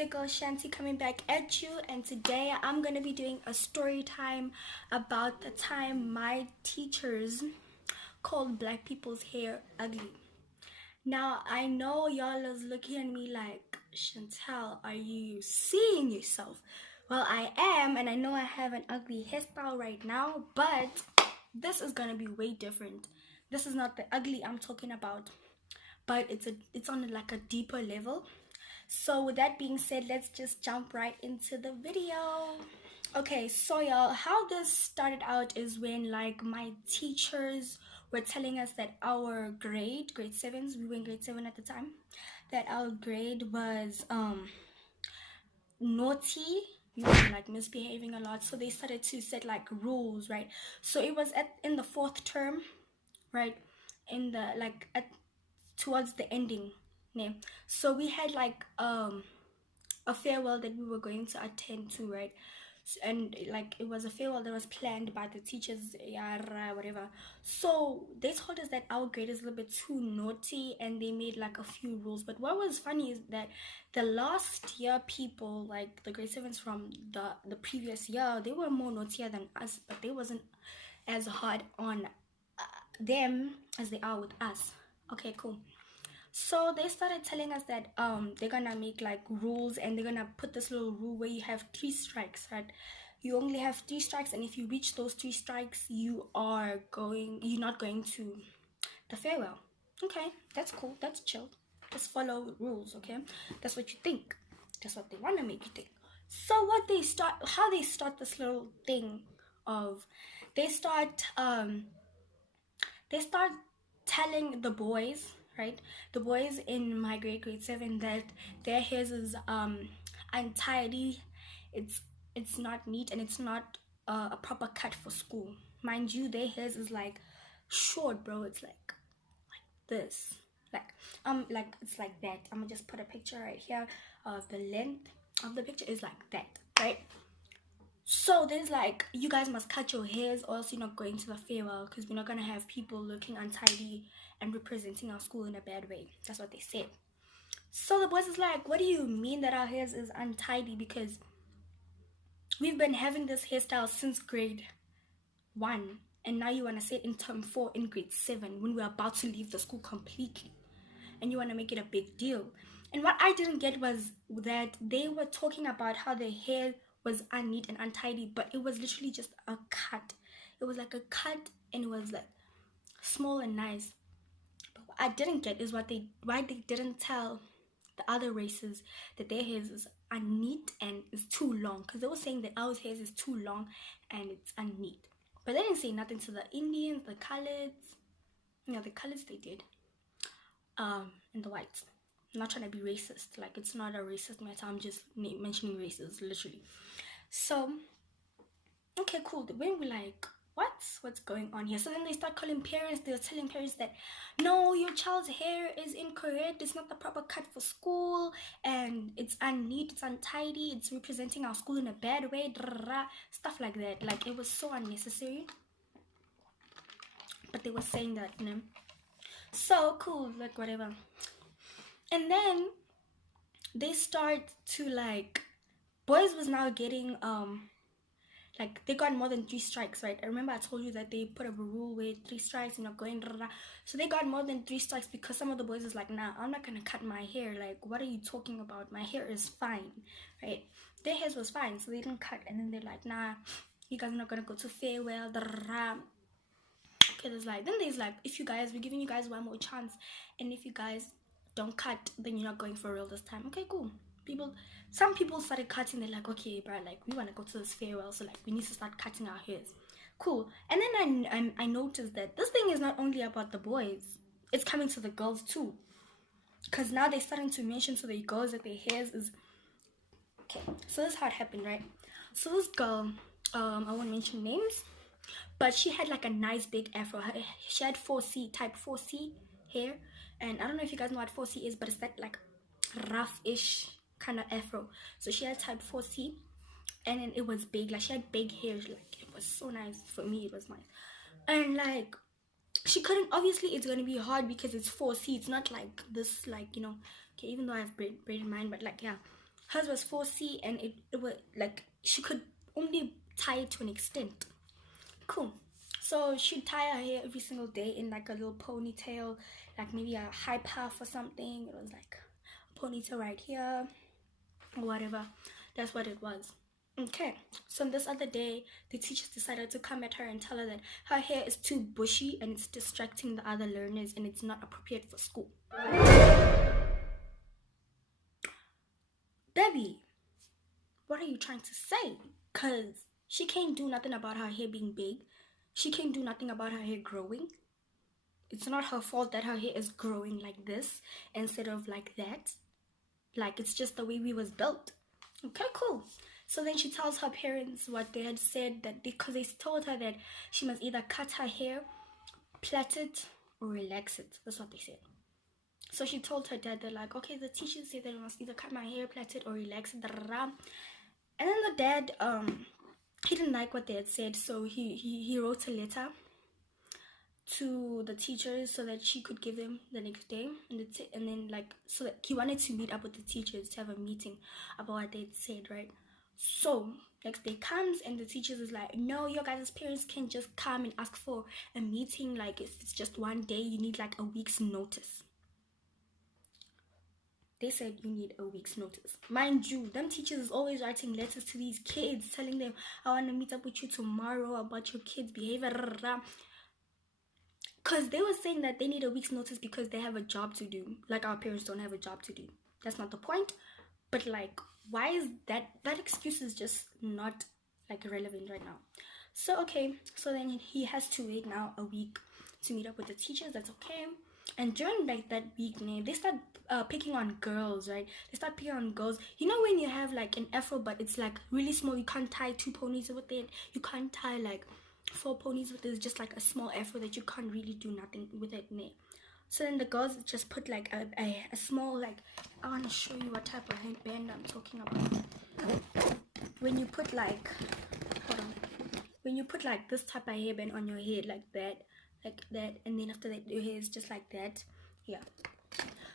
your girl Shanty coming back at you, and today I'm gonna be doing a story time about the time my teachers called black people's hair ugly. Now I know y'all is looking at me like, Chantel, are you seeing yourself? Well, I am, and I know I have an ugly hairstyle right now, but this is gonna be way different. This is not the ugly I'm talking about, but it's on like a deeper level. So with that being said, let's just jump right into the video. Okay, so y'all, how this started out is when like my teachers were telling us that our grade 7s, we were in grade 7 at the time, that our grade was naughty. We were like misbehaving a lot, so they started to set like rules, right? So it was in the fourth term, right? In the like at towards the ending, yeah. So we had like a farewell that we were going to attend to, right? And like it was a farewell that was planned by the teachers, yara, whatever. So they told us that our grade is a little bit too naughty, and they made like a few rules. But what was funny is that the last year people, like the grade 7s from the previous year, they were more naughtier than us, but they wasn't as hard on them as they are with us. Okay, cool. So they started telling us that they're gonna make like rules, and they're gonna put this little rule where you have 3 strikes, right? You only have 3 strikes, and if you reach those 3 strikes, you're not going to the farewell. Okay, that's cool, that's chill. Just follow rules, okay? That's what you think. That's what they wanna make you think. So how they start this little thing of they start telling the boys, right? The boys in my grade 7, that their hairs is untidy. It's not neat, and it's not a proper cut for school. Mind you, their hairs is like short, bro. It's like this. Like it's like that. I'm gonna just put a picture right here of the length of the picture is like that, right? So there's like, you guys must cut your hairs or else you're not going to the farewell, because we're not going to have people looking untidy and representing our school in a bad way. That's what they said. So the boys is like, what do you mean that our hairs is untidy? Because we've been having this hairstyle since grade 1, and now you want to say it in term 4 in grade 7 when we're about to leave the school completely, and you want to make it a big deal. And what I didn't get was that they were talking about how their hair was unneat and untidy, but it was literally just a cut. It was like a cut, and it was like small and nice. But what I didn't get is why they didn't tell the other races that their hairs is unneat and is too long, because they were saying that our hairs is too long and it's unneat. But they didn't say nothing to the Indians, the coloreds. Yeah, the coloreds they did. And the whites. I'm not trying to be racist, like it's not a racist matter, I'm just mentioning races, literally. So okay, cool. When we're like, what's going on here? So then they start calling parents. They're telling parents that no, your child's hair is incorrect, it's not the proper cut for school, and it's unneat, it's untidy, it's representing our school in a bad way, stuff like that. Like it was so unnecessary, but they were saying that, you know. So cool, like whatever. And then they start to like, boys was now getting like they got more than 3 strikes, right? I remember I told you that they put up a rule where 3 strikes, you're not going, so they got more than 3 strikes, because some of the boys is like, nah, I'm not gonna cut my hair. Like, what are you talking about? My hair is fine, right? Their hairs was fine, so they didn't cut. And then they're like, nah, you guys are not gonna go to farewell. Okay, there's like, we're giving you guys one more chance, and if you guys don't cut, then you're not going for real this time. Okay, cool. Some people started cutting. They're like, okay, bro, like we want to go to this farewell, so like we need to start cutting our hairs. Cool. And then I noticed that this thing is not only about the boys, it's coming to the girls too, because now they're starting to mention to the girls that their hairs is okay. So this is how it happened, right? So this girl, I won't mention names, but she had like a nice big afro. She had 4C type 4C hair, and I don't know if you guys know what 4C is, but it's that like rough-ish kind of afro. So she had type 4C, and then it was big. Like she had big hair. Like it was so nice. For me, it was nice. And like she couldn't, obviously it's gonna be hard because it's 4C. It's not like this, like, you know. Okay, even though I have braided mine, but like, yeah. hers was 4C, and it was like she could only tie it to an extent. Cool. So she'd tie her hair every single day in like a little ponytail, like maybe a high puff or something. It was like a ponytail right here or whatever. That's what it was. Okay, so this other day, the teachers decided to come at her and tell her that her hair is too bushy and it's distracting the other learners and it's not appropriate for school. Debbie, what are you trying to say? Because she can't do nothing about her hair being big. She can't do nothing about her hair growing. It's not her fault that her hair is growing like this instead of like that. Like, it's just the way we was built. Okay, cool. So then she tells her parents what they had said, that because they told her that she must either cut her hair, plait it, or relax it. That's what they said. So she told her dad, they're like, okay, the teachers say that I must either cut my hair, plait it, or relax it. And then the dad, he didn't like what they had said, so he wrote a letter to the teachers so that she could give them the next day, and then like, so that he wanted to meet up with the teachers to have a meeting about what they'd said, right? So next day comes and the teachers is like, no, your guys' parents can just come and ask for a meeting. Like, if it's just one day, you need like a week's notice. They said you need a week's notice. Mind you, them teachers is always writing letters to these kids telling them, I want to meet up with you tomorrow about your kids' behavior. Because they were saying that they need a week's notice because they have a job to do. Like, our parents don't have a job to do. That's not the point. But like, why is that excuse is just not like relevant right now. So okay, so then he has to wait now a week to meet up with the teachers. That's okay. And during like that week, they start picking on girls, right? They start picking on girls. You know when you have like an afro, but it's like really small. You can't tie 2 ponies with it. You can't tie like 4 ponies with it. It's just like a small afro that you can't really do nothing with it. So then the girls just put like a small, like, I want to show you what type of headband I'm talking about. When you put like, hold on. When you put like this type of hairband on your head like that, and then after that your hair is just like that. Yeah.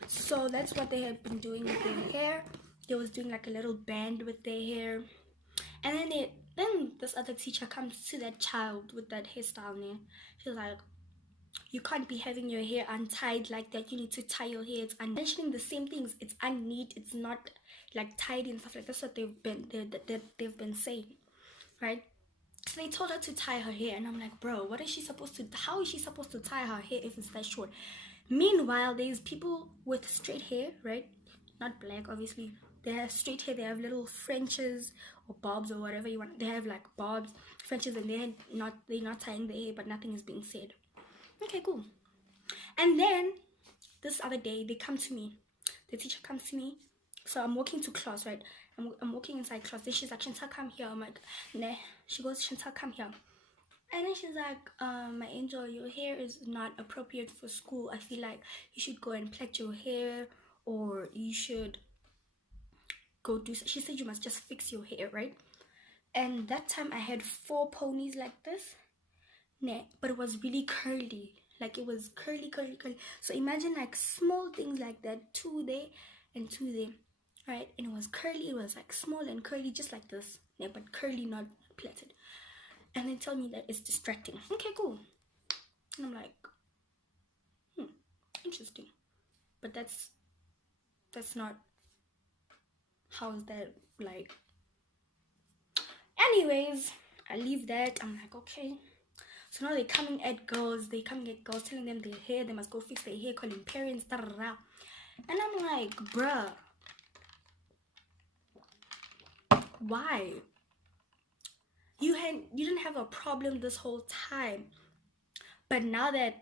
So that's what they had been doing with their hair. They was doing like a little band with their hair. And then this other teacher comes to that child with that hairstyle there. She's like, you can't be having your hair untied like that. You need to tie your hair. It's mentioning the same things. It's unneat. It's not like tidy and stuff like that. That's what they've been saying, right? So they told her to tie her hair, and I'm like, bro, how is she supposed to tie her hair if it's that short? Meanwhile, there's people with straight hair, right? Not black, obviously. They have straight hair. They have little Frenches or bobs or whatever you want. They have like bobs, Frenches, and they're not tying their hair, but nothing is being said. Okay, cool. And then this other day, they come to me. The teacher comes to me. So I'm walking to class, right? I'm walking inside class. Then she's like, Chantyy, come here. I'm like, nah. She goes, Chantyy, come here. And then she's like, my angel, your hair is not appropriate for school. I feel like you should go and plait your hair, or you should go do. She said you must just fix your hair, right? And that time I had 4 ponies like this. Nah, but it was really curly. Like, it was curly. So imagine like small things like that, 2 there and 2 there, right? And it was curly. It was like small and curly, just like this. Yeah, but curly, not plaited. And they tell me that it's distracting. Okay, cool. And I'm like, interesting. But that's not, how is that like? Anyways, I leave that. I'm like, okay. So now they're coming at girls, telling them their hair, they must go fix their hair, calling parents, da da da. And I'm like, bruh, why? You didn't have a problem this whole time, but now that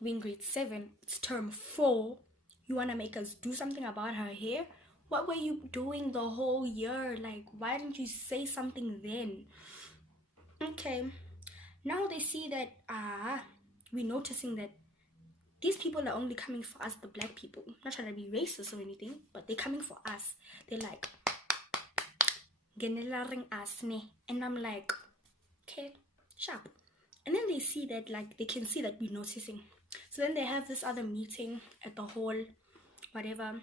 we're in grade 7, it's term 4, you want to make us do something about her hair? What were you doing the whole year? Like, why didn't you say something then? Okay, now they see that we're noticing that these people are only coming for us, the black people. I'm not trying to be racist or anything, but they're coming for us. They're like, genelaring us, ne? And I'm like, okay, sharp. And then they see that, like, they can see that we're noticing. So then they have this other meeting at the hall, whatever,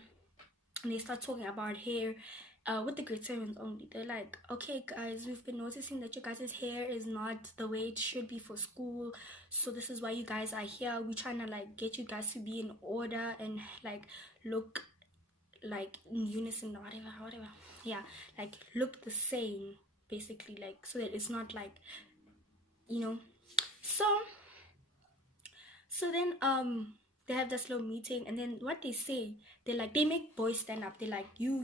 and they start talking about hair. with the grade 7s only, they're like, okay guys, we've been noticing that your guys' hair is not the way it should be for school, so this is why you guys are here. We're trying to like get you guys to be in order and like look like in unison or whatever. Yeah, like look the same basically, like so that it's not like, you know. So then they have this little meeting, and then what they say, they're like, they make boys stand up. They're like, you,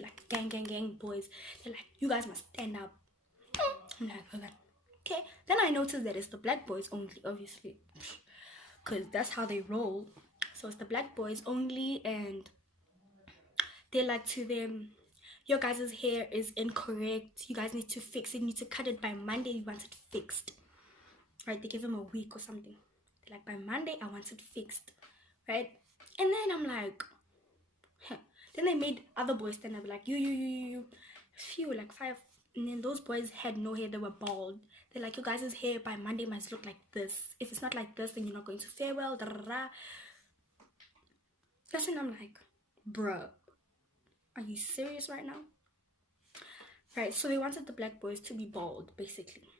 like gang boys. They're like, you guys must stand up. I'm like, okay. Then I noticed that it's the black boys only, obviously, because that's how they roll. So it's the black boys only, and they're like to them, your guys' hair is incorrect. You guys need to fix it. You need to cut it by Monday. You want it fixed. Right? They give them a week or something. They're like, by Monday, I want it fixed. Right? And then I'm like, huh. Then they made other boys stand up, like, you. Few, like 5. And then those boys had no hair. They were bald. They're like, your guys' hair by Monday must look like this. If it's not like this, then you're not going to fare well. That's when I'm like, bruh, are you serious right now? Right, so they wanted the black boys to be bald, basically.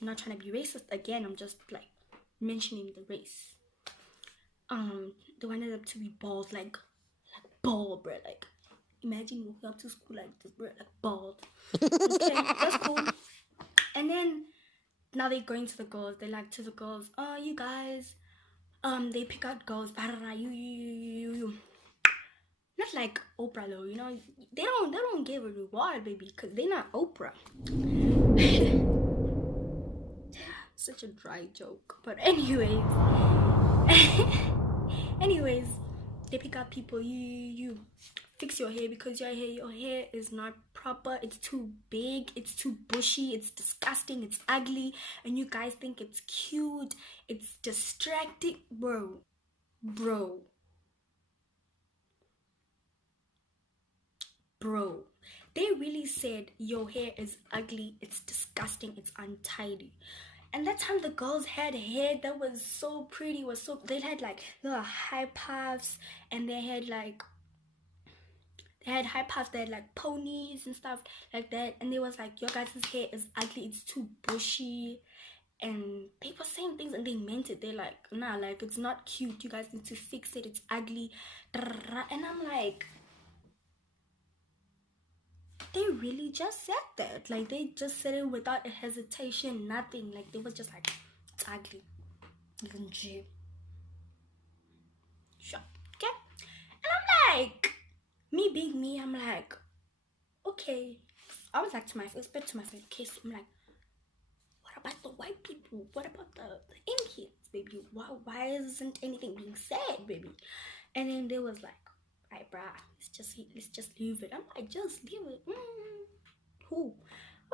I'm not trying to be racist again, I'm just like mentioning the race. They wanted them to be bald, like bald, bro. Like, imagine walking up to school like this, bro, like bald. Okay, that's cool. And then now they're going to the girls. They're like to the girls, oh, you guys, they pick out girls, you. Not like Oprah though, you know. They don't give a reward, baby, because they're not Oprah. Such a dry joke. But anyways, they pick up people. You fix your hair, because your hair is not proper. It's too big, it's too bushy, it's disgusting, it's ugly, and you guys think it's cute, it's distracting. Bro, they really said your hair is ugly, it's disgusting, it's untidy. And that time the girls had hair that was so pretty, they had like little high puffs, and they had high puffs, they had like ponies and stuff like that, and they was like, your guys' hair is ugly, it's too bushy. And they were saying things and they meant it. They're like, nah, like, it's not cute, you guys need to fix it, it's ugly. And I'm like, they really just said that. Like, they just said it without a hesitation, nothing. Like, they was just like, it's ugly. Sure. Okay. And I'm like, me being me, I'm like, okay. I was like to my friend, okay, so I'm like, what about the white people? What about the Indians, baby? Why isn't anything being said, baby? And then they was like, alright, bruh, let's just leave it. I'm like, just leave it. Who?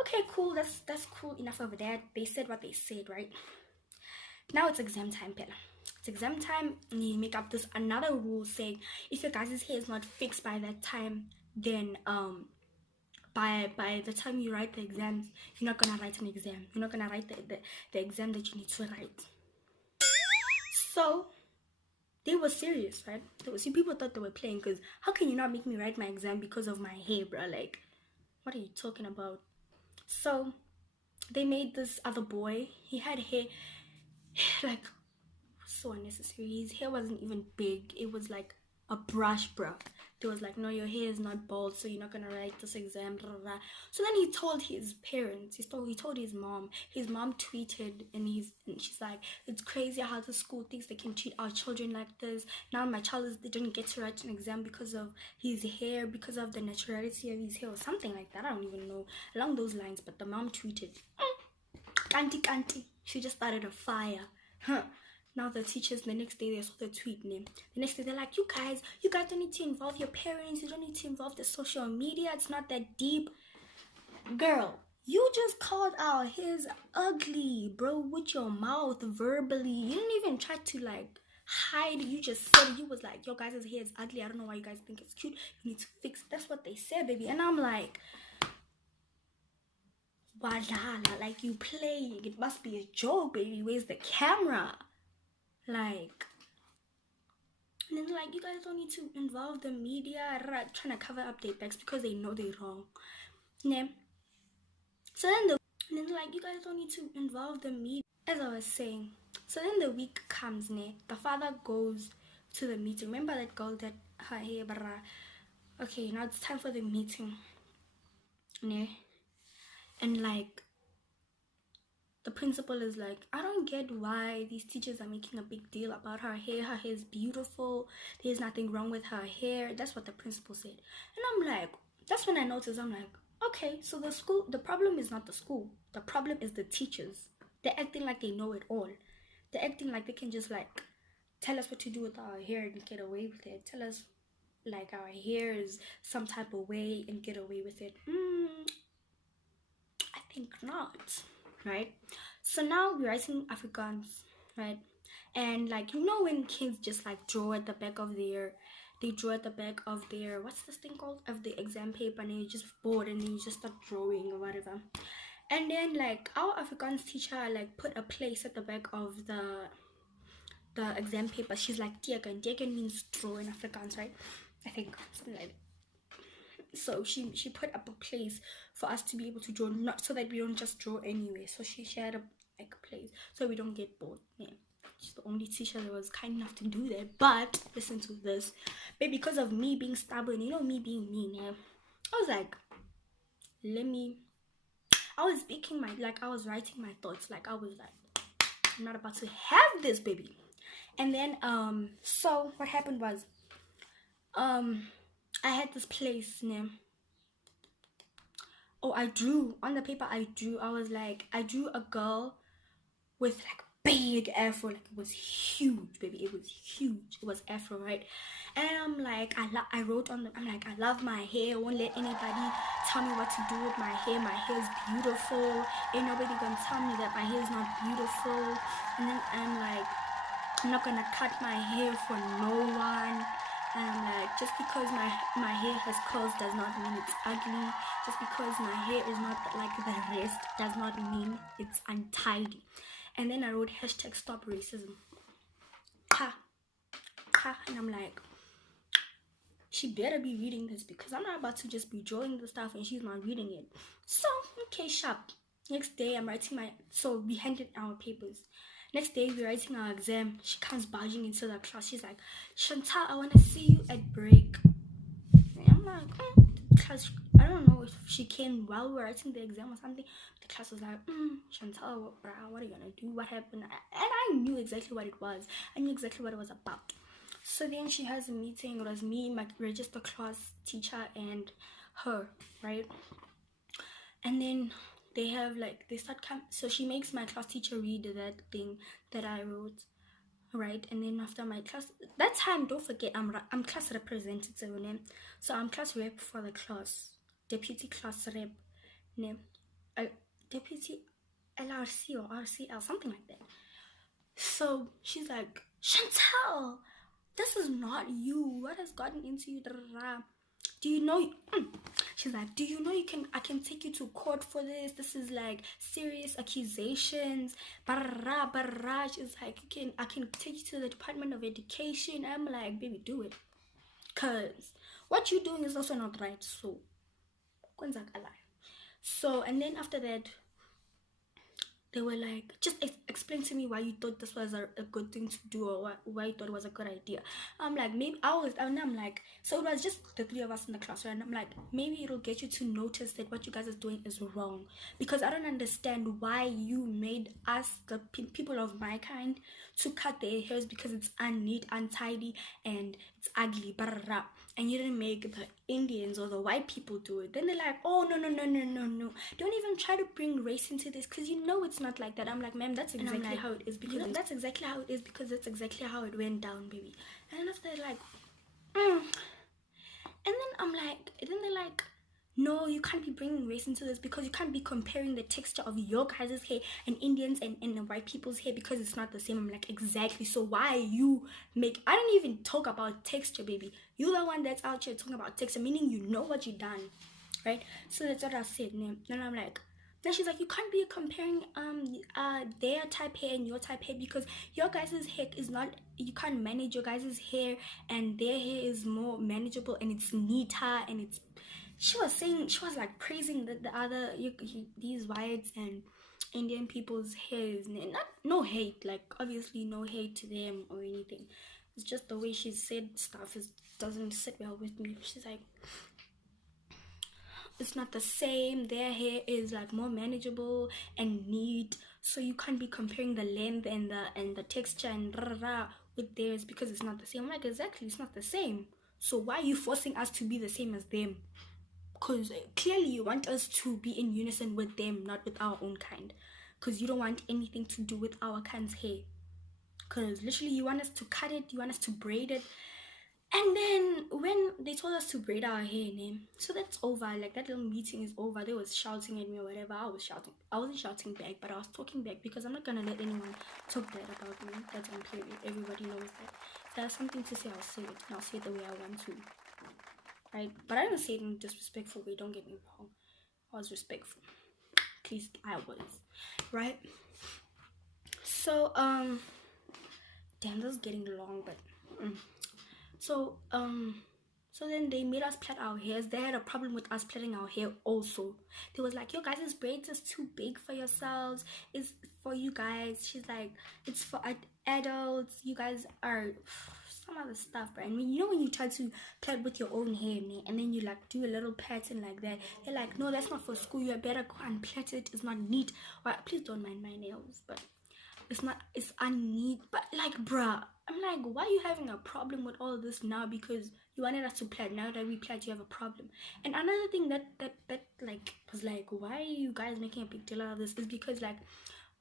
Okay, cool. That's cool enough of that. They said what they said, right? Now it's exam time, Pella. It's exam time, and you make up this another rule saying if your guys' hair is not fixed by that time, then by the time you write the exams, you're not gonna write an exam. You're not gonna write the exam that you need to write. So they were serious, right? People thought they were playing, because how can you not make me write my exam because of my hair, bro? Like, what are you talking about? So they made this other boy. He had hair like so unnecessary. His hair wasn't even big. It was like a brush, bro. They was like, no, your hair is not bald, so you're not gonna write this exam. Blah, blah, blah. So then he told his parents. He told his mom. His mom tweeted, and she's like, it's crazy how the school thinks they can treat our children like this. Now my child didn't get to write an exam because of his hair, because of the naturality of his hair, or something like that. I don't even know along those lines. But the mom tweeted, Kanti. She just started a fire. Huh. Now the teachers, the next day they saw the tweet name. The next day they're like, you guys don't need to involve your parents. You don't need to involve the social media. It's not that deep. Girl, you just called our hairs ugly, bro, with your mouth verbally. You didn't even try to like hide it. You just said it. You was like, your guys' hair is ugly. I don't know why you guys think it's cute. You need to fix it. That's what they said, baby. And I'm like, Walala, like, you playing. It must be a joke, baby. Where's the camera? Like, And then like, you guys don't need to involve the media trying to cover up their backs because they know they're wrong. Yeah. So then like, you guys don't need to involve the media. As I was saying, so then the week comes, ne? The father goes to the meeting. Remember that girl that her hair, okay, now it's time for the meeting, ne? And like, the principal is like, I don't get why these teachers are making a big deal about her hair. Her hair is beautiful. There's nothing wrong with her hair. That's what the principal said. And I'm like, that's when I noticed, I'm like, okay, so the problem is not the school. The problem is the teachers. They're acting like they know it all. They're acting like they can just like tell us what to do with our hair and get away with it. Tell us like our hair is some type of way and get away with it. I think not, right? So now we're writing Afrikaans, right? And like, you know, when kids just like draw at the back of their, what's this thing called, of the exam paper, and then you just bored and then you just start drawing or whatever. And then like our Afrikaans teacher like put a place at the back of the exam paper. She's like teken. Teken means draw in Afrikaans, right? I think something like that. So she put up a place for us to be able to draw, not so that we don't just draw anyway. So she had a like place so we don't get bored. Yeah. She's the only teacher that was kind enough to do that. But listen to this, but because of me being stubborn, you know, me being mean, yeah, I was like, I was speaking I was writing my thoughts. Like I was like, I'm not about to have this, baby. And then so what happened was I had this place name. Oh, I drew on the paper. I drew a girl with like big afro. Like it was huge, baby. It was huge. It was afro, right? And I'm like, I wrote on I'm like, I love my hair. I won't let anybody tell me what to do with my hair. My hair is beautiful. Ain't nobody gonna tell me that my hair is not beautiful. And then I'm like, I'm not gonna cut my hair for no one. And I'm like, just because my hair has curls does not mean it's ugly. Just because my hair is not like the rest does not mean it's untidy. And then I wrote hashtag stop racism. Ha. And I'm like, she better be reading this because I'm not about to just be drawing the stuff and she's not reading it. So, okay, sharp. Next day I'm writing so we handed our papers. Next day we're writing our exam. She comes barging into the class. She's like, Chantal, I want to see you at break. And I'm like, class, I don't know if she came while we were writing the exam or something. The class was like, Chantal, what are you gonna do? What happened? And I knew exactly what it was. I knew exactly what it was about. So then she has a meeting. It was me, my register class teacher, and her, right? And then they start coming. So she makes my class teacher read that thing that I wrote, right? And then after my class, that time, don't forget, I'm class representative, name. So I'm class rep for the class, deputy class rep, name, deputy LRC or RCL, something like that. So she's like, Chantal, this is not you. What has gotten into you? Do you know? She's like, do you know I can take you to court for this? This is like serious accusations. She's like, I can take you to the Department of Education. I'm like, baby, do it, cause what you're doing is also not right. So and then after that, they were like, just explain to me why you thought this was a good thing to do, or why you thought it was a good idea. I'm like, maybe I'm like, so it was just the three of us in the class, right? And I'm like, maybe it'll get you to notice that what you guys are doing is wrong, because I don't understand why you made us, the people of my kind, to cut their hairs because it's unneat, untidy, and it's ugly, and you didn't make the Indians or the white people do it. Then they're like, oh, no, don't even try to bring race into this, because you know it's not like that. I'm like, ma'am, that's exactly how it is, because that's exactly how it is, because that's exactly how it went down, baby. And then after they're like, and then they're like, no, you can't be bringing race into this, because you can't be comparing the texture of your guys' hair and Indians and white people's hair, because it's not the same. I'm like, exactly. So why you I don't even talk about texture, baby. You're the one that's out here talking about texture, meaning you know what you done, right? So that's what I said. Then I'm like, Then she's like, you can't be comparing their type hair and your type hair, because your guys' hair is not, you can't manage your guys' hair, and their hair is more manageable and it's neater and it's, she was like praising the other these whites and Indian people's hair is not, no hate, like obviously no hate to them or anything. It's just the way she said stuff doesn't sit well with me. She's like, it's not the same, their hair is like more manageable and neat, so you can't be comparing the length and the texture and with theirs, because it's not the same. I'm like, exactly, it's not the same, so why are you forcing us to be the same as them? Because clearly you want us to be in unison with them, not with our own kind, because you don't want anything to do with our kind's hair, because literally you want us to cut it, you want us to braid it. And then when they told us to braid our hair, so that's over. Like, that little meeting is over. They was shouting at me or whatever. I was shouting. I wasn't shouting back, but I was talking back, because I'm not gonna let anyone talk bad about me. That's on period. Everybody knows that. If I have something to say, I'll say it. And I'll say it the way I want to. Right? But I don't say it in a disrespectful way. Don't get me wrong. I was respectful. At least I was. Right? So, damn, this is getting long, but... So then they made us plait our hairs. They had a problem with us plaiting our hair also. They was like, your guys' braids is too big for yourselves. It's for you guys. She's like, it's for adults. You guys are some other stuff, right? I mean, you know when you try to plait with your own hair, and then you like do a little pattern like that. They're like, no, that's not for school. You better go and plait it. It's not neat. Or please don't mind my nails, but it's unneat. But like, bruh, I'm like, why are you having a problem with all of this now? Because you wanted us to plait. Now that we plait, you have a problem. And another thing that like was like, why are you guys making a big deal out of this, is because, like,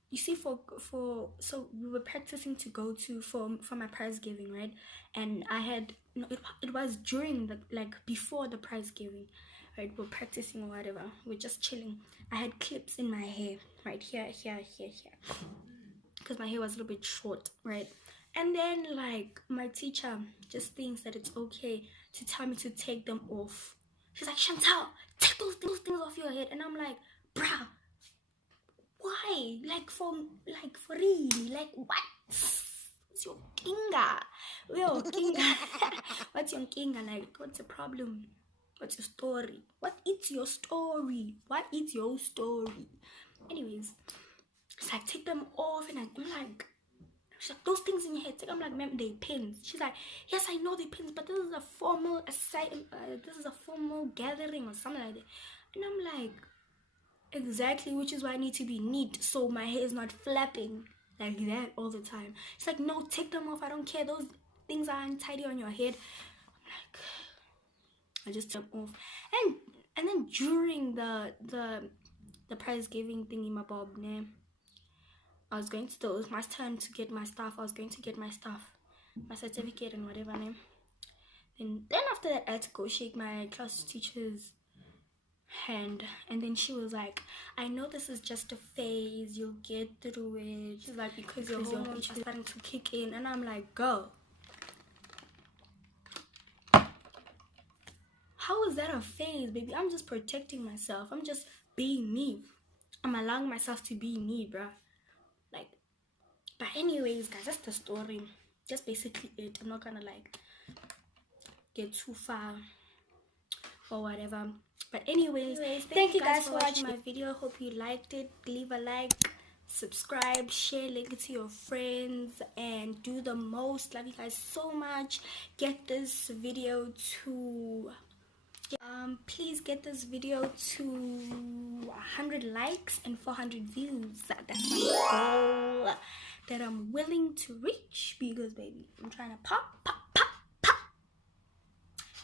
you see, so we were practicing to go to for my prize giving, right? And I had, no, it was during the, like, before the prize giving, right? We're practicing or whatever, we're just chilling. I had clips in my hair, right here, because my hair was a little bit short, right? And then, like, my teacher just thinks that it's okay to tell me to take them off. She's like, Chantal, take those things off your head. And I'm like, bruh, why? Like, for real? Like, what? What's your kinga? What's your kinga? Like, what's the problem? What's your story? What is your story? What is your story? Anyways, it's like, take them off. And I'm like, she's like, those things in your head. I'm like, ma'am, they pins. She's like, yes, I know they pins, but this is a formal this is a formal gathering or something like that. And I'm like, exactly, which is why I need to be neat, so my hair is not flapping like that all the time. She's like, no, take them off. I don't care. Those things are untidy on your head. I'm like, I just took them off. And then during the prize giving thingy, my bob, I was going to, it was my turn to get my stuff. I was going to get my stuff, my certificate and whatever, Then after that, I had to go shake my class teacher's hand, and then she was like, I know this is just a phase, you'll get through it. She's like, because your hormones are starting to kick in. And I'm like, girl, how is that a phase, baby? I'm just protecting myself. I'm just being me. I'm allowing myself to be me, bruh. Like, but anyways, guys, that's the story. Just basically it. I'm not gonna like get too far or whatever. But anyways, thank you guys for watching my video. Hope you liked it. Leave a like, subscribe, share, link it to your friends, and do the most. Love you guys so much. Get this video to please get this video to 100 likes and 400 views. That's my goal that I'm willing to reach, because baby, I'm trying to pop.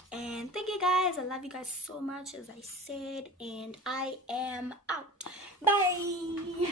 And thank you guys. I love you guys so much, as I said, and I am out. Bye.